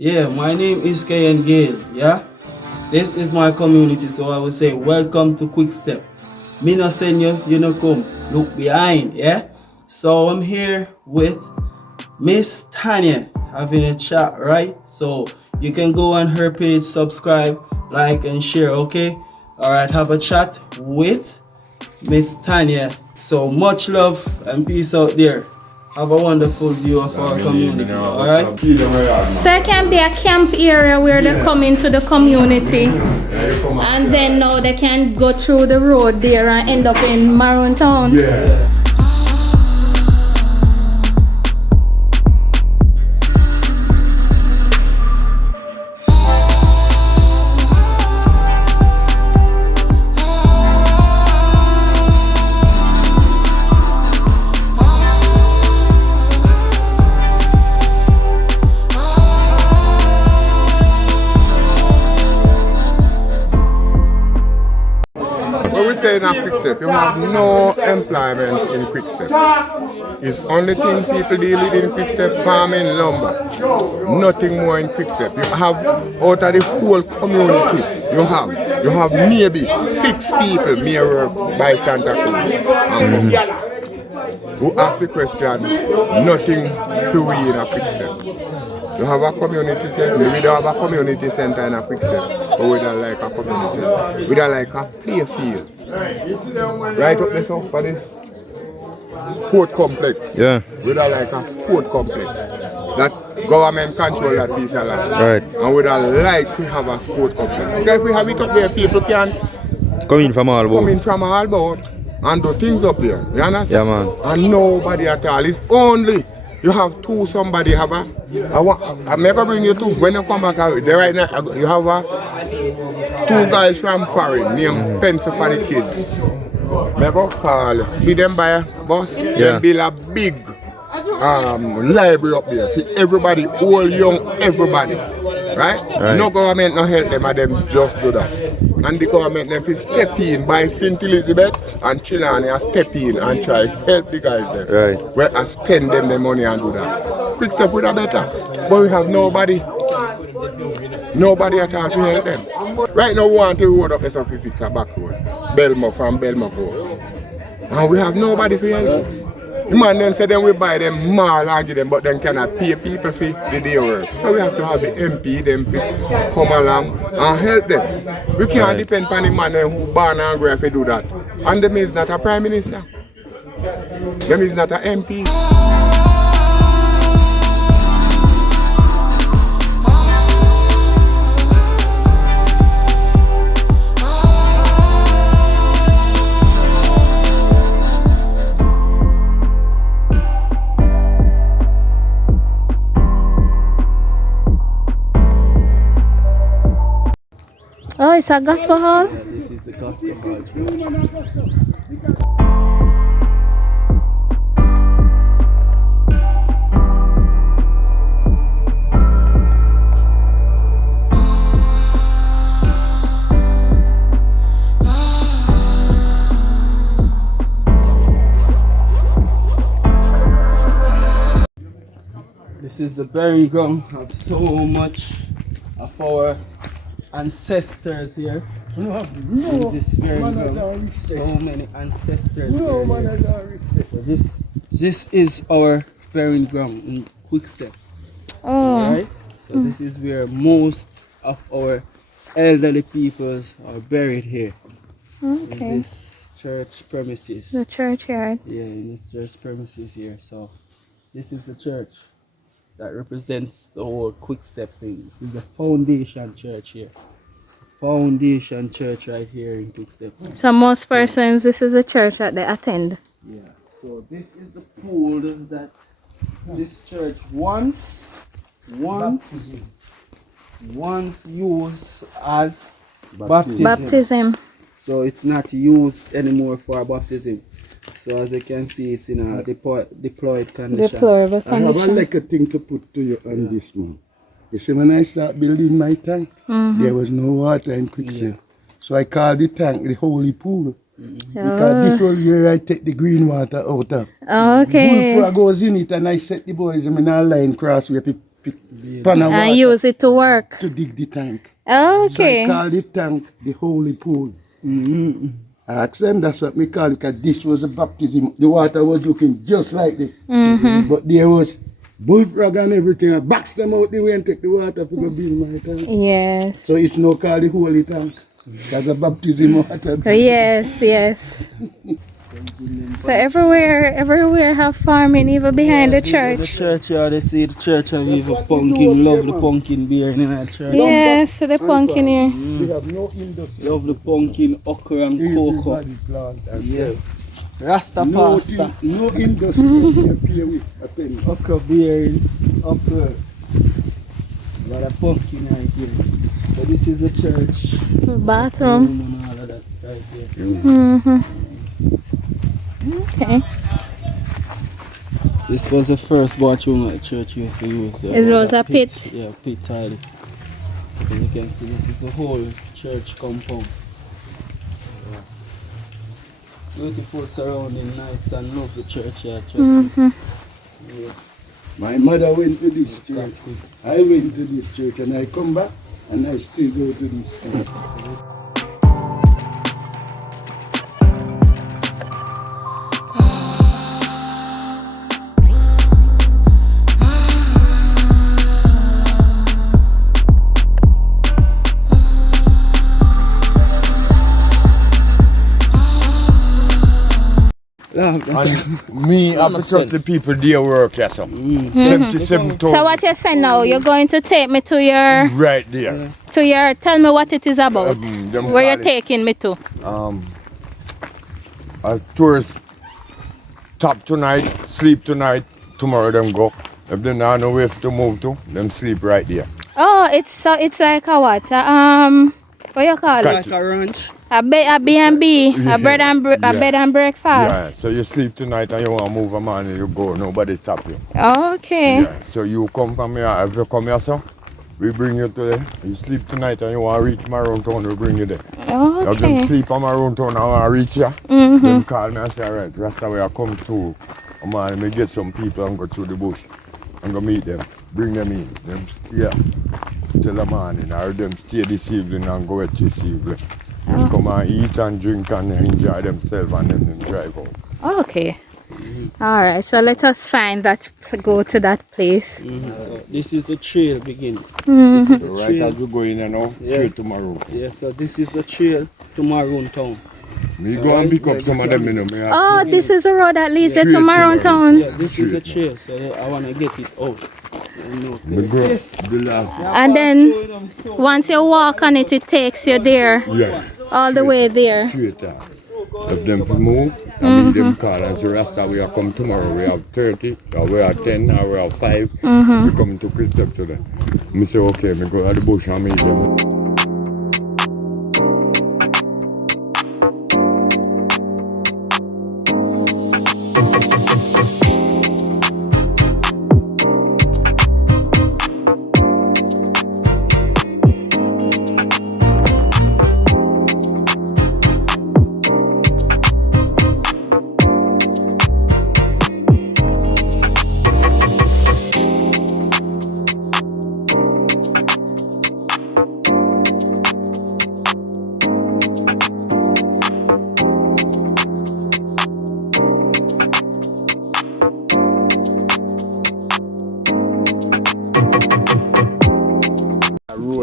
Yeah, my name is Kayan Gale, yeah? This is my community, so I would say welcome to Quickstep. Me no send you, you no come. Look behind, yeah? So I'm here with Miss Tania having a chat, right? So you can go on her page, subscribe, like and share, okay? Alright, have a chat with Miss Tania. So much love and peace out there. Have a wonderful view of our community. Alright? So it can be a camp area where they come into the community and then now they can go through the road there and end up in Maroon Town. Yeah. When we say in a Quickstep, you have no employment in Quickstep. It's only thing people deal with in Quickstep, farming, lumber. Nothing more in Quickstep. You have out of the whole community, you have maybe 6 people may work by Santa Cruz. Who ask the question, nothing to we in a Quickstep. You have a community center, we don't have a community center in a Quickstep, but we don't like a community center. We don't like a play field. Right up there so for this sport complex. Yeah. We don't like a sport complex. That government control that piece of land. Right. And we don't like to have a sport complex. Because if we have it up there, people can Come in from all about. come in from all about and do things up there. You understand? Yeah, man. And nobody at all. It's only you have two somebody have a. I'm going to bring you two. When you come back there right now, you have two guys from foreign named Pencil for the kids. I go call you. See them buy a bus? Yeah. Them build a big library up there. See everybody, old, young, everybody. Right? No government no help them and them just do that. And the government them step in by St. Elizabeth and Chilani and step in and try help the guys there. Right. Where I spend them the money and do that. Quickstep with a better. But we have nobody. Nobody at all to help them. Right now we want to road up so we fix a back road. Belmo from Belmo go. And we have nobody to help. The man then said then we buy them mall and give them, but then cannot pay people for the day work. So we have to have the MP them to come along and help them. We can't depend on the man who born and grow if he do that. And them is not a prime minister. Them is not an MP. Oh, it's a gospel hall? This is the gospel hall. This is the burying ground of so much of our ancestors here. No This burying manners ground. and respect. So many ancestors. No here. manners and respect. So this is our burying ground in Quickstep. Oh. Right? So this is where most of our elderly people are buried here. In Okay. this church premises. The churchyard. Yeah, in this church premises here. So this is the church that represents the whole Quickstep thing. This is the foundation church here. Foundation church right here in Quickstep. So most persons, this is a church that they attend. Yeah. So this is the pool that this church once used as baptism. Baptism. So it's not used anymore for baptism. So as you can see, it's in a deployed condition. Deplorable I have a condition. like a thing to put to you on this, man. You see, when I start building my tank, there was no water in Quickstep. So I called the tank the holy pool. Because this was where I take the green water out of. Okay. Bullfrog goes in it and I set the boys in a line cross where to pan of water And use it to work. to dig the tank. Okay. So I call the tank the holy pool. I asked them, that's what we call it, because this was a baptism. The water was looking just like this. But there was bullfrog and everything. I boxed them out the way and take the water to go build my tank. Yes. So it's now called the holy tank. That's a baptism water. Yes, yes. So everywhere have farming, even behind the The church. churchyard, they see the church have even pumpkin, love the pumpkin beer in that church. Yes, the pumpkin here. We have no industry. Love the pumpkin, okra and cocoa. Everybody plant and Yeah. sell. Rasta No, pasta. no industry can pay with a penny. Okra beer, okra. A lot of pumpkin right here. So this is the church. Bathroom. And all of that right there. Okay. This was the first bathroom that the church used to use. It was a pit. Yeah, pit toilet. As you can see, this is the whole church compound. Beautiful surrounding, nice and love the churchyard. Yeah. My mother went to this church. I went to this church and I come back and I still go to this church. And me, I have to trust the people their work, yes, sir. 77,000 So what you say now? You're going to take me to your right there. tell me what it is about. Them Where you're call it, taking me to? a tourist stop tonight, sleep tonight, tomorrow them go. If they don't know where to move to, them sleep right there. Oh, it's like a what? What you call it? Like a ranch. A B&B, a bed and breakfast. Yeah, so you sleep tonight and you want to move a man and you go, nobody stop you. Okay. Yeah, so you come from here, if you come here, sir, we bring you to there. You sleep tonight and you want to reach Maroon Town, we bring you there. You just Okay. sleep on Maroon Town and want to reach here. Them call me and say, alright, that's the way I come to. Man, me get some people and go through the bush and go meet them, bring them in. Them stay till the morning, or them stay this evening and go out this evening. Them come and eat and drink and enjoy themselves and then drive out. Okay. All right. So let us go to that place. So this is the trail begins. This is the Right trail. as we go in and now, straight to Maroon. Yeah, so this is the trail to Maroon Town. Me go and pick up some of them, you know. Me have Oh, this is the road that leads you to Straight to Maroon Maroon. Town. Yeah, this is the trail, so I want to get it out. me go the last. And then once you walk on it, it takes you there, Yeah, all the way there. straight out. If them move, I meet them call and say, Rasta, we are come tomorrow. We have 30, or we have 10, or we have 5. We come to Quickstep today. Me say, okay, me go to the bush and meet them.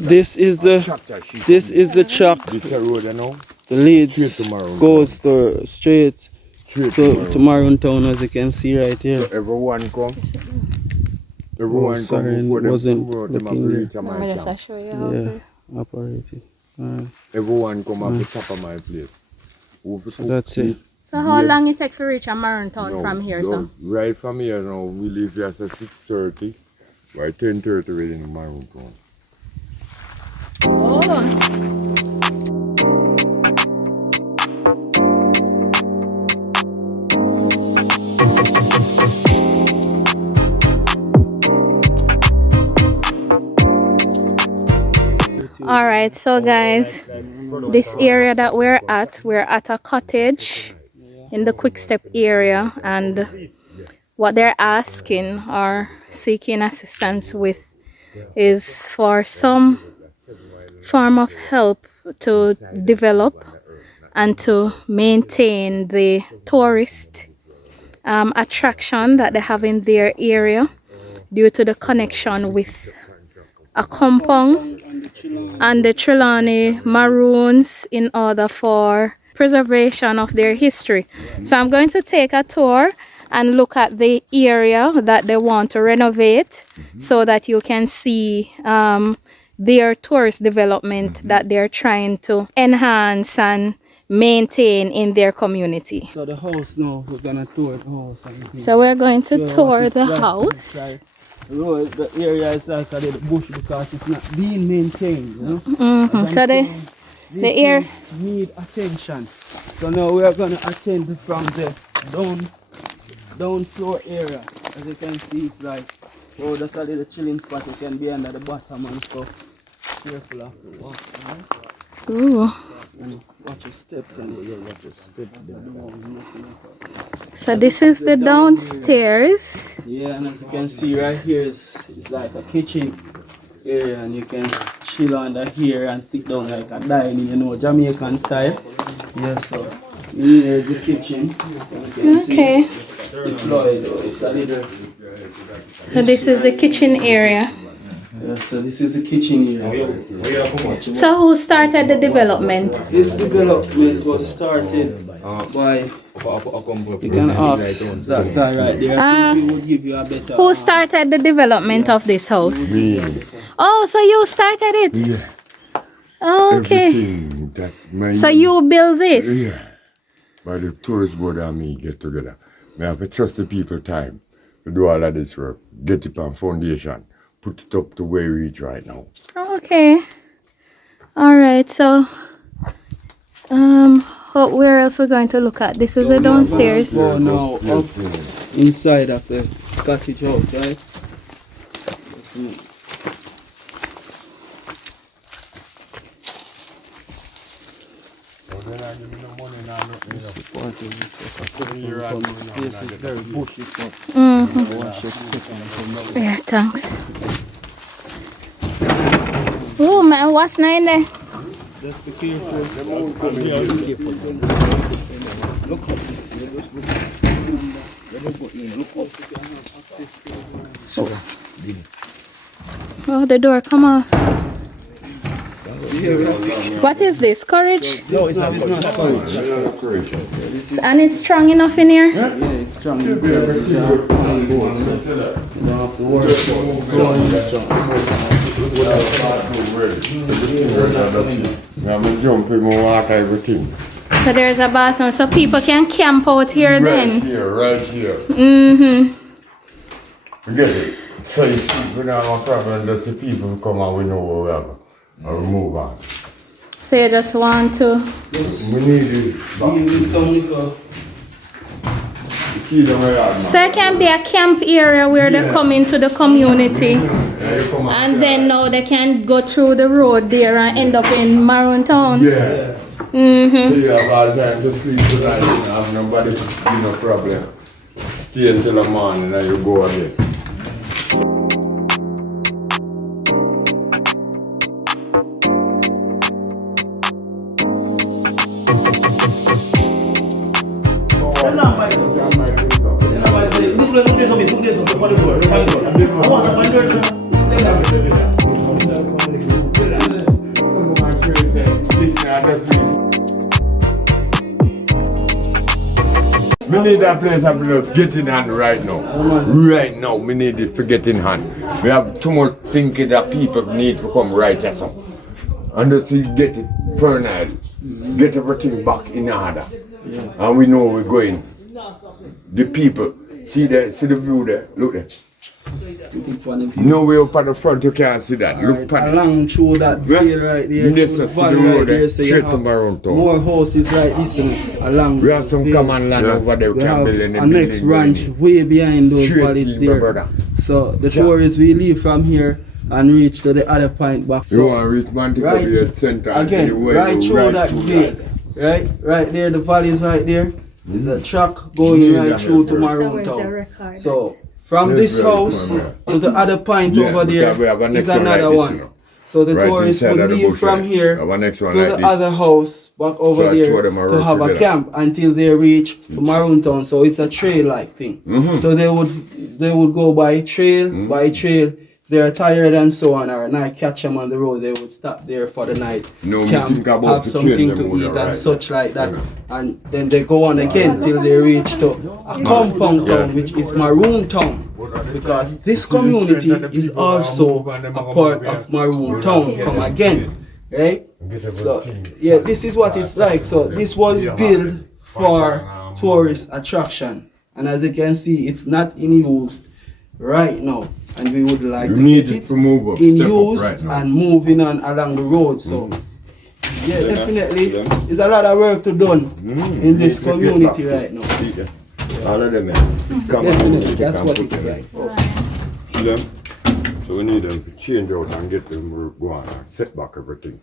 This is the chalk. This is the road, you know. The leads Straight to Maroon goes to straight Straight to Maroon Town, as you can see right here. Everyone come. Everyone come sorry, before them wasn't two road, them looking have there. reach a my camp. show you. Yeah, operating. Everyone come at the top of my place. Who fi So cook, that's it. So how long it take to reach a Maroon Town no, from here, no, so? Right from here now, we leave here at 6:30. By 10:30 we're in Maroon Town. Oh. All right, so guys, this area that we're at a cottage in the Quickstep area, and what they're asking or seeking assistance with is for some form of help to develop and to maintain the tourist attraction that they have in their area due to the connection with ACCOMPONG and the Trelawney Maroons in order for preservation of their history. So I'm going to take a tour and look at the area that they want to renovate so that you can see their tourist development that they're trying to enhance and maintain in their community. So the house now, we're gonna tour the house. So we're going to tour the house. The area is like a little bush because it's not being maintained, you know? So the air need attention. So now we are gonna attend from the down floor area. As you can see, it's like, oh, that's a little chilling spot. You can be under the bottom and stuff. Careful of the walk, right? Ooh. Watch your step. Watch your step. So this is the downstairs. Yeah, and as you can see right here, it's like a kitchen area, and you can chill under here and sit down like a dining, you know, Jamaican style. Yeah, so here is the kitchen. Okay. It's deployed. It's a little. So this is the kitchen area. Yeah, so this is the kitchen area. So who started the development? This development was started by. You can ask that guy right there. He would give you a better. Who started the development of this house? Me. Oh, so you started it? Yeah. Oh, okay. Everything that's my. So you build this? Yeah. By the tourist board and me get together. I have to trust the people time to do all of this work. Get it on foundation. Put it up to where we reach right now. Okay. All right. So, where else we're going to look at? This is the downstairs. Go now up inside of the cottage house, right? Yeah, thanks. Oh man, what's in there? Just be careful. Look up. So, oh, the door, come on. What is this? Courage? no, it's not courage. And it's strong enough in here? Yeah, it's strong inside. It's a pine board, so you don't have to worry I'm jumping more water, everything. So there's a bathroom, so people can camp out here then? Right here. Mm-hmm. Get it? So you see, we don't have a problem, just the people come and we know where we are. Or we move on. So you just want to... We need it back. So it can be a camp area where they come into the community and then now they can go through the road there and end up in Maroon Town. Yeah. Mm-hmm. So you have all time to sleep tonight, you don't have nobody, no problem. Stay until the morning and you go again. We need that place of get in hand right now. Right now, we need it to get in hand. We have too much thinking that people need to come right at some. And just get it furnished, get everything back in order. And we know we're going. The people, see the view there, look there. No way up at the front, you can't see that. Look at along through that field right there, yes, through the see valley the road right there, there, so you straight to have Maroon Town. more houses like this, you know, along. We have some those common land over there, we We can have build any a next ranch way behind those Straight valleys in, my there. brother. So the tourists we leave from here and reach to the other point back. You So want to reach Montego right Bay Center again, anywhere, right you through that gate, right there, the valleys right there. There's a track going right through to Maroon Town. So From Yes, this very house fun, yeah. to the other point Yeah, over because we have a there next is one like another this, one. you know. So the Right tourists inside would of the leave bush, from right? here Have a next one to like the this. other house back over So I there told them I to work have a together. camp until they reach to Maroon Town. So it's a trail like thing. So they would go by trail by trail. They're tired and so on, or night catch them on the road. They would stop there for the night, No, me camp, think about have to something change to them, eat you're and right, such yeah. like that, Yeah. and then they go on again till they reach to ACCOMPONG town, which is Maroon Town, because this community is also a part of Maroon Town. Come again, right? So yeah, this is what it's like. So this was built for tourist attraction, and as you can see, it's not in use right now, and we would like You to need get it it to move up, in step up use right now. and moving on along the road. So yeah, definitely, there's a lot of work to done in this community right now. See them? All of them, man. Come on, Definitely, you that's can what put it's them. like. See them? So we need them to change out and get them going and set back everything.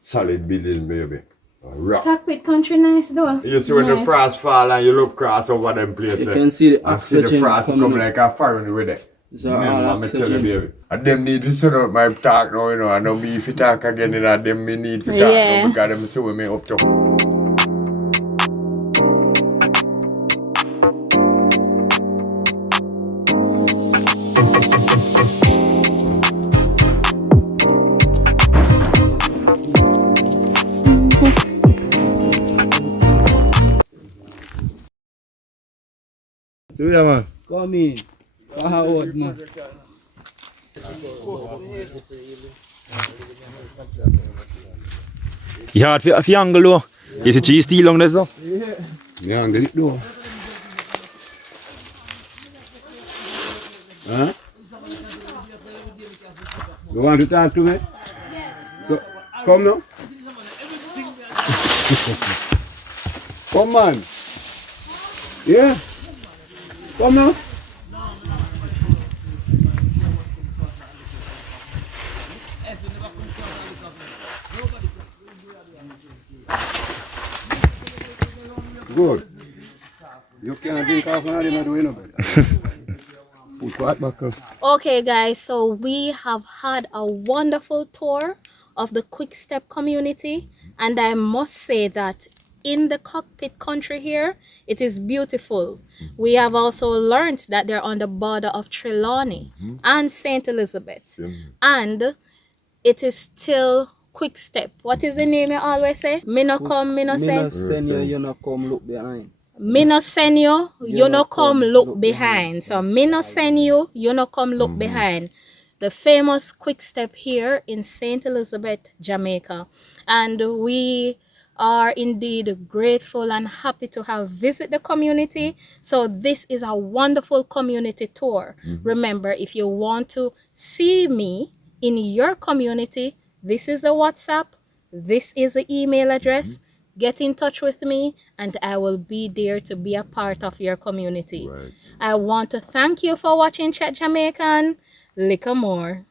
Solid building, baby. Rock. Cockpit Country nice though. You see when the Nice. frost fall and you look across over them places. You can see the and see the oxygen frost coming come in. like a foreign with it. These are all Remember, me tell you, oxygen. baby. And them need to set up my talk now, you know. I know me if you talk again, you know, them me need to talk Yeah. now because them see me up to. So yeah, man. Come in. Forward, man. You hard for angle though. You see cheese still long there so? Yeah, get it though. Huh? You want to talk to me? So, come now. Come on. Yeah. Come now. Good. You can't drink half an hour, you're not doing no better. Put what back up. Okay guys, so we have had a wonderful tour of the Quickstep community, and I must say that in the Cockpit Country here, it is beautiful. We have also learned that they're on the border of Trelawney and St. Elizabeth, and it is still Quickstep. What is the name you always say? Me no come, me no Me no send. send you, you no come look behind. Me no send you, you no come look behind. So me no send you, you no come look behind. The famous Quickstep here in St. Elizabeth, Jamaica. And we are indeed grateful and happy to have visited the community. So this is a wonderful community tour. Remember, if you want to see me in your community, this is a WhatsApp, this is the email address. Get in touch with me and I will be there to be a part of your community. I want to thank you for watching Chat Jamaican. Lick more.